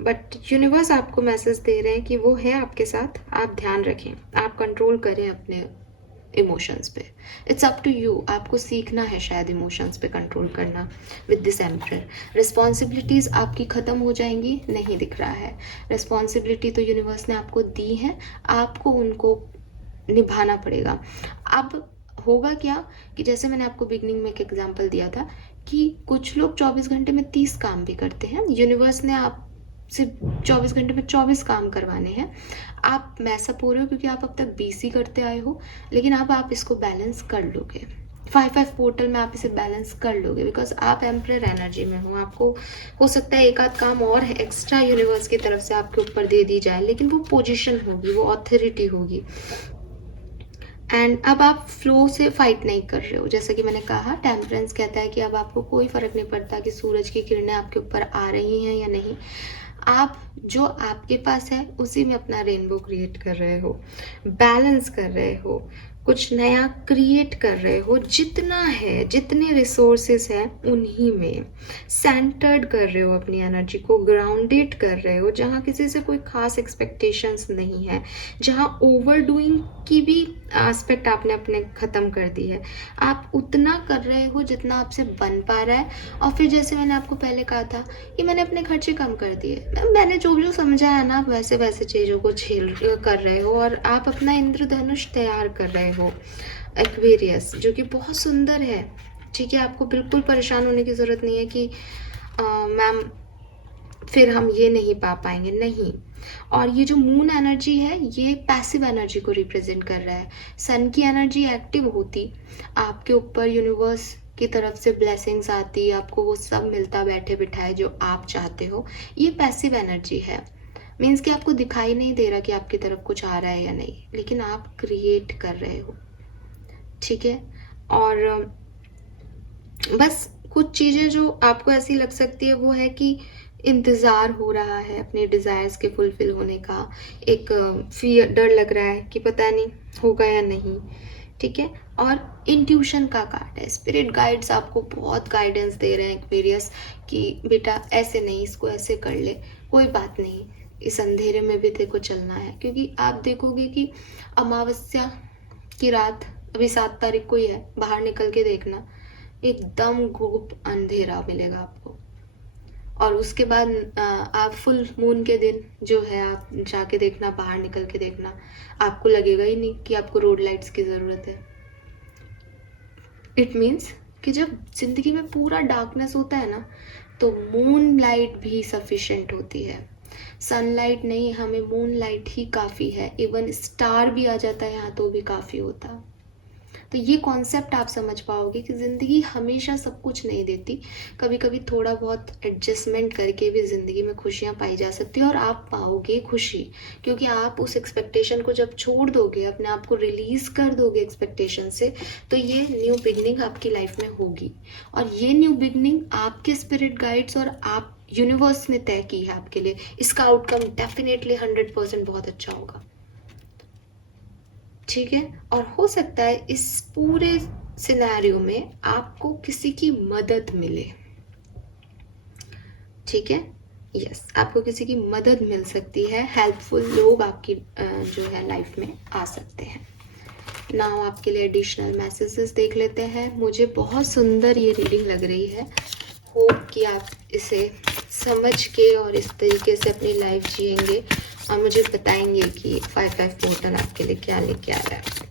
बट यूनिवर्स आपको मैसेज दे रहे हैं कि वो है आपके साथ, आप ध्यान रखें, आप कंट्रोल करें अपने इमोशंस पे। इट्स अप टू यू, आपको सीखना है शायद इमोशंस पे कंट्रोल करना विद दिस एम्परर। रिस्पॉन्सिबिलिटीज़ आपकी ख़त्म हो जाएंगी, नहीं दिख रहा है। रिस्पॉन्सिबिलिटी तो यूनिवर्स ने आपको दी है, आपको उनको निभाना पड़ेगा। अब होगा क्या कि जैसे मैंने आपको बिगनिंग में एक एग्जांपल दिया था कि कुछ लोग 24 घंटे में 30 काम भी करते हैं, यूनिवर्स ने आपसे 24 घंटे में 24 काम करवाने हैं। आप मैसअप हो रहे हो क्योंकि आप अब तक 20 ही करते आए हो, लेकिन अब आप इसको बैलेंस कर लोगे। 5-5 पोर्टल में आप इसे बैलेंस कर लोगे, बिकॉज आप एम्परर एनर्जी में हो। आपको हो सकता है एक आध काम और एक्स्ट्रा यूनिवर्स की तरफ से आपके ऊपर दे दी जाए, लेकिन वो पोजीशन होगी, वो ऑथोरिटी होगी। एंड अब आप फ्लो से फाइट नहीं कर रहे हो। जैसा कि मैंने कहा, टेम्परेंस कहता है कि अब आपको कोई फर्क नहीं पड़ता कि सूरज की किरणें आपके ऊपर आ रही हैं या नहीं, आप जो आपके पास है उसी में अपना रेनबो क्रिएट कर रहे हो, बैलेंस कर रहे हो, कुछ नया क्रिएट कर रहे हो। जितना है, जितने रिसोर्सेस हैं उन्हीं में सेंटर्ड कर रहे हो, अपनी एनर्जी को ग्राउंडेड कर रहे हो, जहाँ किसी से कोई खास एक्सपेक्टेशंस नहीं है, जहाँ ओवर डूइंग की भी एस्पेक्ट आपने अपने ख़त्म कर दी है। आप उतना कर रहे हो जितना आपसे बन पा रहा है। और फिर जैसे मैंने आपको पहले कहा था कि मैंने अपने खर्चे कम कर दिए, मैंने जो जो समझा है ना वैसे वैसे चीज़ों को झेल कर रहे हो, और आप अपना इंद्रधनुष तैयार कर रहे हो एक्वेरियस, जो कि बहुत सुंदर है। ठीक है, आपको बिल्कुल परेशान होने की ज़रूरत नहीं है कि मैम फिर हम ये नहीं पा पाएंगे, नहीं। और ये जो मून एनर्जी है ये पैसिव एनर्जी को रिप्रेजेंट कर रहा है। सन की एनर्जी एक्टिव होती, आपके ऊपर यूनिवर्स की तरफ से ब्लेसिंग्स आती, आपको वो सब मिलता बैठे बिठाए जो आप चाहते हो। ये पैसिव एनर्जी है, मीन्स कि आपको दिखाई नहीं दे रहा कि आपकी तरफ कुछ आ रहा है या नहीं, लेकिन आप क्रिएट कर रहे हो। ठीक है, और बस कुछ चीज़ें जो आपको ऐसी लग सकती है वो है कि इंतज़ार हो रहा है अपने डिज़ायर्स के फुलफ़िल होने का, एक फ़ियर, डर लग रहा है कि पता नहीं होगा या नहीं, ठीक है? और इंट्यूशन का कार्ड है, स्पिरिट गाइड्स आपको बहुत गाइडेंस दे रहे हैं एक्वेरियस कि बेटा ऐसे नहीं, इसको ऐसे कर ले, कोई बात नहीं, इस अंधेरे में भी तेरे को चलना है। क्योंकि आप देखोगे कि अमावस्या की रात अभी 7 तारीख को ही है, बाहर निकल के देखना, एकदम गुप्त अंधेरा मिलेगा आपको। और उसके बाद आप फुल मून के दिन जो है आप जाके देखना, बाहर निकल के देखना, आपको लगेगा ही नहीं कि आपको रोड लाइट्स की ज़रूरत है। इट मीन्स कि जब जिंदगी में पूरा डार्कनेस होता है ना, तो मून लाइट भी सफिशिएंट होती है। सनलाइट नहीं, हमें मून लाइट ही काफ़ी है। इवन स्टार भी आ जाता है यहाँ तो भी काफ़ी होता। तो ये कॉन्सेप्ट आप समझ पाओगे कि ज़िंदगी हमेशा सब कुछ नहीं देती, कभी कभी थोड़ा बहुत एडजस्टमेंट करके भी ज़िंदगी में खुशियाँ पाई जा सकती है। और आप पाओगे खुशी, क्योंकि आप उस एक्सपेक्टेशन को जब छोड़ दोगे, अपने आप को रिलीज़ कर दोगे एक्सपेक्टेशन से, तो ये न्यू बिगनिंग आपकी लाइफ में होगी। और ये न्यू बिगनिंग आपके स्पिरिट गाइड्स और आप यूनिवर्स ने तय की है आपके लिए। इसका आउटकम डेफिनेटली 100% बहुत अच्छा होगा, ठीक है? और हो सकता है इस पूरे सिनेरियो में आपको किसी की मदद मिले, ठीक है? यस, आपको किसी की मदद मिल सकती है, हेल्पफुल लोग आपकी जो है लाइफ में आ सकते हैं। नाउ आपके लिए एडिशनल मैसेजेस देख लेते हैं। मुझे बहुत सुंदर ये रीडिंग लग रही है। होप कि आप इसे समझ के और इस तरीके से अपनी लाइफ जिएंगे और मुझे बताएंगे कि 5-5 पोर्टल आपके लिए क्या लेके आ रहा है।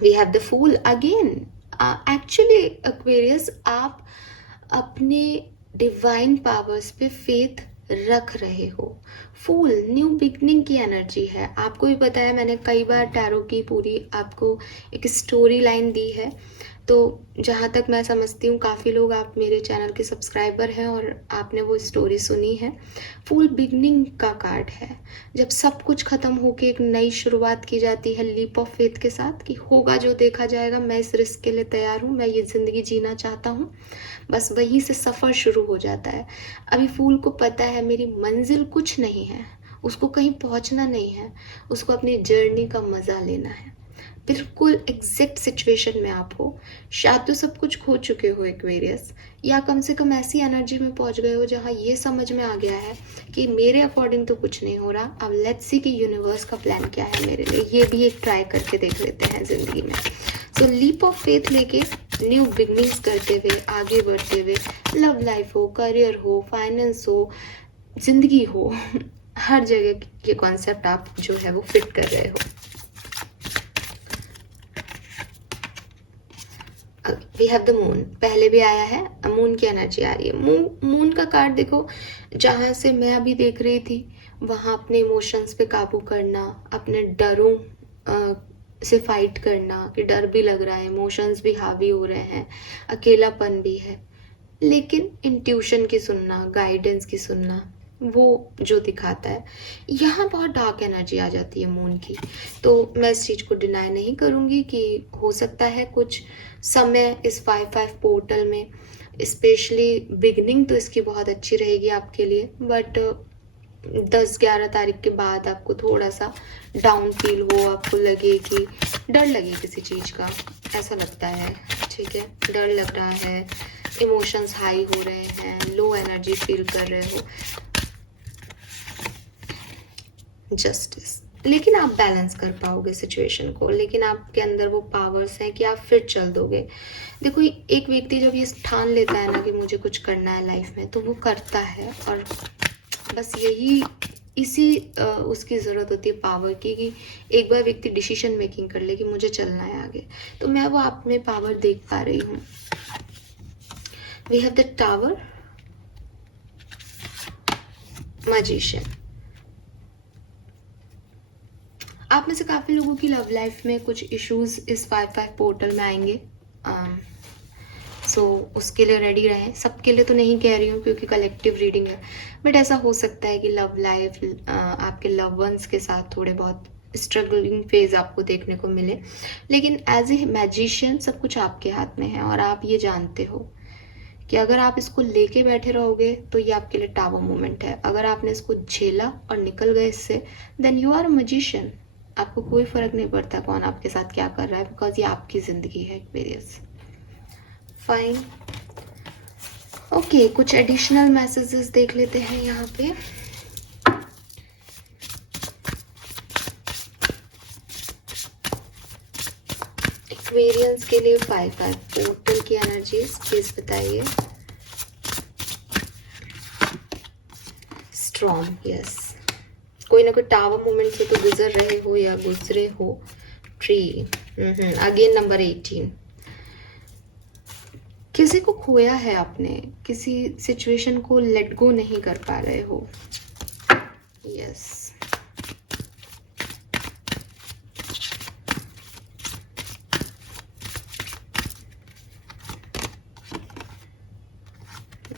We have the Fool again. Actually Aquarius, आप अपने डिवाइन पावर्स पे फेथ रख रहे हो। फूल न्यू बिगनिंग की एनर्जी है। आपको भी पता है, मैंने कई बार टैरो की पूरी आपको एक स्टोरी लाइन दी है। तो जहाँ तक मैं समझती हूँ काफ़ी लोग आप मेरे चैनल के सब्सक्राइबर हैं और आपने वो स्टोरी सुनी है। फुल बिगनिंग का कार्ड है, जब सब कुछ ख़त्म होके एक नई शुरुआत की जाती है लीप ऑफ फेथ के साथ कि होगा जो देखा जाएगा, मैं इस रिस्क के लिए तैयार हूँ, मैं ये ज़िंदगी जीना चाहता हूँ, बस वहीं से सफ़र शुरू हो जाता है। अभी फूल को पता है मेरी मंजिल कुछ नहीं है, उसको कहीं पहुँचना नहीं है, उसको अपनी जर्नी का मज़ा लेना है। बिल्कुल एग्जैक्ट सिचुएशन में आप हो, शायद तो सब कुछ खो चुके हो एक्वेरियस, या कम से कम ऐसी एनर्जी में पहुंच गए हो जहां ये समझ में आ गया है कि मेरे अकॉर्डिंग तो कुछ नहीं हो रहा, अब लेट्स सी कि यूनिवर्स का प्लान क्या है मेरे लिए। ये भी एक ट्राई करके देख लेते हैं ज़िंदगी में। सो लीप ऑफ फेथ लेके न्यू बिगनिंग्स करते हुए आगे बढ़ते हुए, लव लाइफ हो, करियर हो, फाइनेंस हो, ज़िंदगी हो, हर जगह के कॉन्सेप्ट आप जो है वो फिट कर रहे हो। वी हैव द मून, पहले भी आया है, मून की एनर्जी आ रही है। मून का कार्ड देखो, जहाँ से मैं अभी देख रही थी वहाँ अपने इमोशंस पे काबू करना, अपने डरों से फाइट करना कि डर भी लग रहा है, इमोशंस भी हावी हो रहे हैं, अकेलापन भी है, लेकिन इंट्यूशन की सुनना, गाइडेंस की सुनना, वो जो दिखाता है। यहाँ बहुत डार्क एनर्जी आ जाती है मून की, तो मैं इस चीज़ को डिनाई नहीं करूँगी कि हो सकता है कुछ समय इस 5-5 पोर्टल में, स्पेशली बिगनिंग तो इसकी बहुत अच्छी रहेगी आपके लिए, बट 10-11 तारीख के बाद आपको थोड़ा सा डाउन फील हो, आपको लगे कि डर लगे किसी चीज़ का, ऐसा लगता है, ठीक है? डर लग रहा है, इमोशंस हाई हो रहे हैं, लो एनर्जी फील कर रहे हो, जस्टिस। लेकिन आप बैलेंस कर पाओगे सिचुएशन को, लेकिन आपके अंदर वो पावर्स हैं कि आप फिर चल दोगे। देखो, एक व्यक्ति जब ये ठान लेता है ना कि मुझे कुछ करना है लाइफ में, तो वो करता है, और बस उसकी ज़रूरत होती है पावर की, कि एक बार व्यक्ति डिसीजन मेकिंग कर ले कि मुझे चलना है आगे। तो मैं वो आप में पावर देख पा रही हूँ। We have the tower, magician. आप में से काफ़ी लोगों की लव लाइफ में कुछ इश्यूज इस 5-5 पोर्टल में आएंगे, सो उसके लिए रेडी रहें। सबके लिए तो नहीं कह रही हूँ क्योंकि कलेक्टिव रीडिंग है, बट ऐसा हो सकता है कि लव लाइफ आपके लव वंस के साथ थोड़े बहुत स्ट्रगलिंग फेज आपको देखने को मिले, लेकिन एज ए मैजिशियन सब कुछ आपके हाथ में है और आप ये जानते हो कि अगर आप इसको लेके बैठे रहोगे तो ये आपके लिए टावर मोमेंट है। अगर आपने इसको झेला और निकल गए इससे, then you are a magician. आपको कोई फर्क नहीं पड़ता कौन आपके साथ क्या कर रहा है, बिकॉज ये आपकी जिंदगी है एक्वेरियस। फाइन, ओके, कुछ एडिशनल मैसेजेस देख लेते हैं यहाँ पे। एक्वेरियंस के लिए 5-5 पोर्टल की एनर्जीज प्लीज बताइए। स्ट्रॉन्ग, यस, कोई ना कोई टावर मोमेंट से तो गुजर रहे हो या गुजरे हो। ट्री, अगेन नंबर 18, किसी को खोया है आपने, किसी सिचुएशन को लेट गो नहीं कर पा रहे हो। Yes,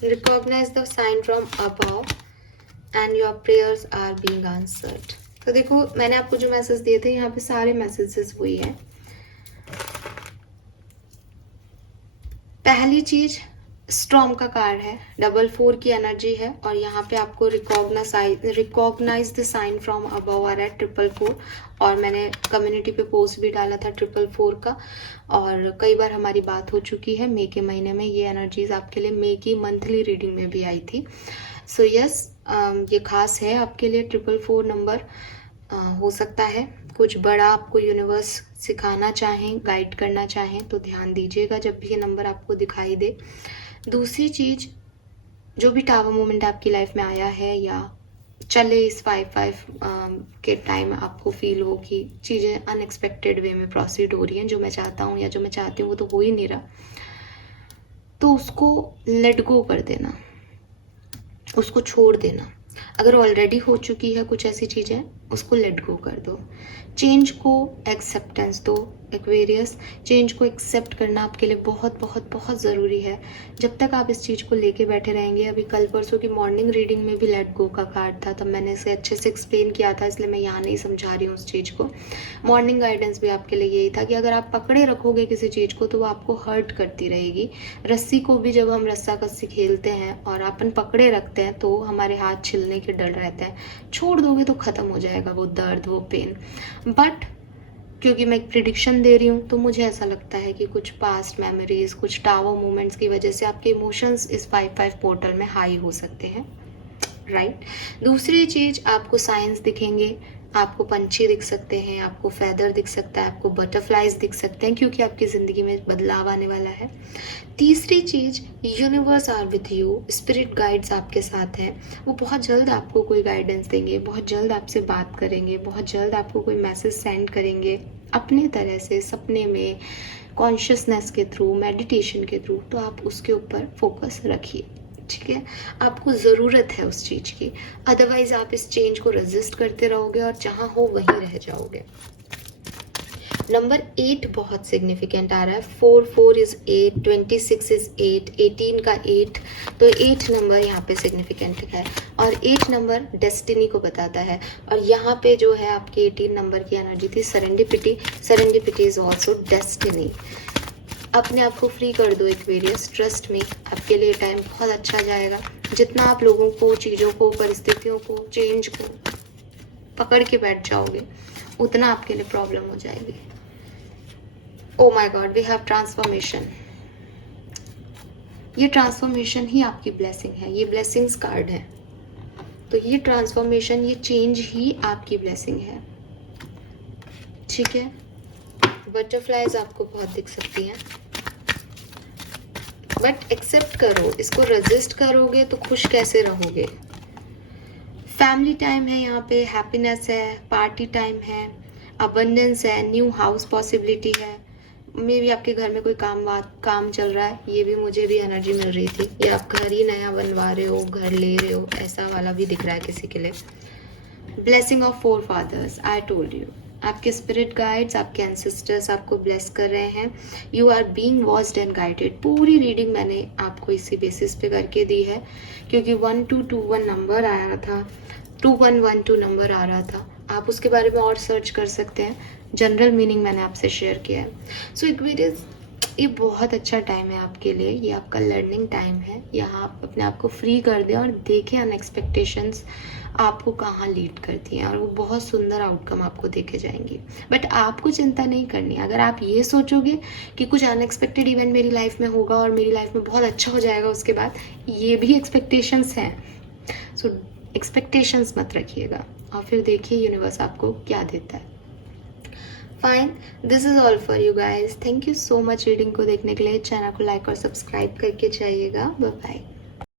recognize the sign from above and your prayers are being answered। तो देखो मैंने आपको जो मैसेज दिए थे यहाँ पे सारे मैसेजेस वही हैं। पहली चीज स्टॉर्म का कार्ड है, 4 की एनर्जी है और यहाँ पे आपको recognize the sign from above आ रहा है 444। और मैंने कम्युनिटी पे पोस्ट भी डाला था 444 का, और कई बार हमारी बात हो चुकी है मई के महीने में। ये एनर्जीज आपके लिए मई की मंथली रीडिंग में भी आई थी। सो यस, ये खास है आपके लिए। 444 नंबर हो सकता है कुछ बड़ा आपको यूनिवर्स सिखाना चाहें, गाइड करना चाहें, तो ध्यान दीजिएगा जब भी ये नंबर आपको दिखाई दे। दूसरी चीज, जो भी टावर मोमेंट आपकी लाइफ में आया है या चले इस 5-5 के टाइम आपको फील हो कि चीज़ें अनएक्सपेक्टेड वे में प्रोसीड हो रही हैं, जो मैं चाहता हूँ या जो मैं चाहती हूँ वो तो हो ही नहीं रहा, तो उसको लेट गो कर देना, उसको छोड़ देना। अगर ऑलरेडी हो चुकी है कुछ ऐसी चीज़ें, उसको लेट गो कर दो। चेंज को एक्सेप्टेंस दो एक्वेरियस। चेंज को एक्सेप्ट करना आपके लिए बहुत बहुत बहुत ज़रूरी है। जब तक आप इस चीज़ को लेके बैठे रहेंगे, अभी कल परसों की मॉर्निंग रीडिंग में भी लेट गो का कार्ड था, तब मैंने इसे अच्छे से एक्सप्लेन किया था, इसलिए मैं यहाँ नहीं समझा रही हूँ उस चीज़ को। मॉर्निंग गाइडेंस भी आपके लिए यही था कि अगर आप पकड़े रखोगे किसी चीज़ को तो वो आपको हर्ट करती रहेगी। रस्सी को भी जब हम रस्सा कस्सी खेलते हैं और अपन पकड़े रखते हैं तो हमारे हाथ छिलने के डर रहता है। छोड़ दोगे तो ख़त्म हो जाएगा वो दर्द, वो पेन। बट क्योंकि मैं एक प्रिडिक्शन दे रही हूँ, तो मुझे ऐसा लगता है कि कुछ पास्ट मेमोरीज, कुछ टावर मोमेंट्स की वजह से आपके इमोशंस इस 5-5 पोर्टल में हाई हो सकते हैं, राइट। दूसरी चीज़, आपको साइंस दिखेंगे, आपको पंछी दिख सकते हैं, आपको फैदर दिख सकता है, आपको बटरफ्लाइज दिख सकते हैं, क्योंकि आपकी ज़िंदगी में बदलाव आने वाला है। तीसरी चीज़, universe are with you, spirit guides आपके साथ हैं। वो बहुत जल्द आपको कोई गाइडेंस देंगे, बहुत जल्द आपसे बात करेंगे, बहुत जल्द आपको कोई मैसेज सेंड करेंगे अपने तरह से, सपने में, कॉन्शियसनेस के थ्रू, मेडिटेशन के थ्रू। तो आप उसके ऊपर फोकस रखिए, ठीक है। आपको ज़रूरत है उस चीज़ की, अदरवाइज आप इस चेंज को रेजिस्ट करते रहोगे और जहाँ हो वहीं रह जाओगे। नंबर 8 बहुत सिग्निफिकेंट आ रहा है। 4 इज़ 8, 26 इज़ 8, 18 का 8, तो 8 नंबर यहाँ पे सिग्निफिकेंट है और 8 नंबर डेस्टिनी को बताता है। और यहाँ पे जो है आपकी 18 नंबर की एनर्जी थी serendipity. Serendipity is also destiny. अपने आप को फ्री कर दो एक्वेरियस, ट्रस्ट में आपके लिए टाइम बहुत अच्छा जाएगा। जितना आप लोगों को, चीज़ों को, परिस्थितियों को, चेंज को पकड़ के बैठ जाओगे, उतना आपके लिए प्रॉब्लम हो जाएगी। Oh my God, we have transformation. ये ट्रांसफॉर्मेशन ही आपकी ब्लेसिंग है, ये ब्लेसिंग्स कार्ड है। तो ये ट्रांसफॉर्मेशन, ये चेंज ही आपकी ब्लेसिंग है, ठीक है। बटरफ्लाइज आपको बहुत दिख सकती हैं, बट एक्सेप्ट करो, इसको रेजिस्ट करोगे तो खुश कैसे रहोगे। फैमिली टाइम है यहाँ पे, हैप्पीनेस है, पार्टी टाइम है, अबंडेंस है, न्यू हाउस पॉसिबिलिटी है। मे भी आपके घर में कोई काम चल रहा है, ये भी मुझे भी एनर्जी मिल रही थी, या आप घर ही नया बनवा रहे हो, घर ले रहे हो, ऐसा वाला भी दिख रहा है किसी के लिए। Blessing of 4 fathers, I told you, आपके स्पिरिट गाइड्स, आपके एंसेस्टर्स आपको ब्लेस कर रहे हैं। You are being watched and guided. पूरी रीडिंग मैंने आपको इसी बेसिस पे करके दी है, क्योंकि 1221 नंबर आया था, 2112 नंबर आ रहा था। आप उसके बारे में और सर्च कर सकते हैं। जनरल मीनिंग मैंने आपसे शेयर किया है। सो एक्वेरियस, ये बहुत अच्छा टाइम है आपके लिए, ये आपका लर्निंग टाइम है। यहाँ आप अपने आप को फ्री कर दें और देखें अनएक्सपेक्टेशंस आपको कहाँ लीड करती हैं, और वो बहुत सुंदर आउटकम आपको देके जाएंगी। बट आपको चिंता नहीं करनी। अगर आप ये सोचोगे कि कुछ अनएक्सपेक्टेड इवेंट मेरी लाइफ में होगा और मेरी लाइफ में बहुत अच्छा हो जाएगा उसके बाद, ये भी एक्सपेक्टेशंस हैं। सो एक्सपेक्टेशंस मत रखिएगा, और फिर देखिए यूनिवर्स आपको क्या देता है। Fine, this is all for you guys. Thank you so much reading को देखने के लिए। चैनल को लाइक और सब्सक्राइब करके जाइएगा। Bye bye.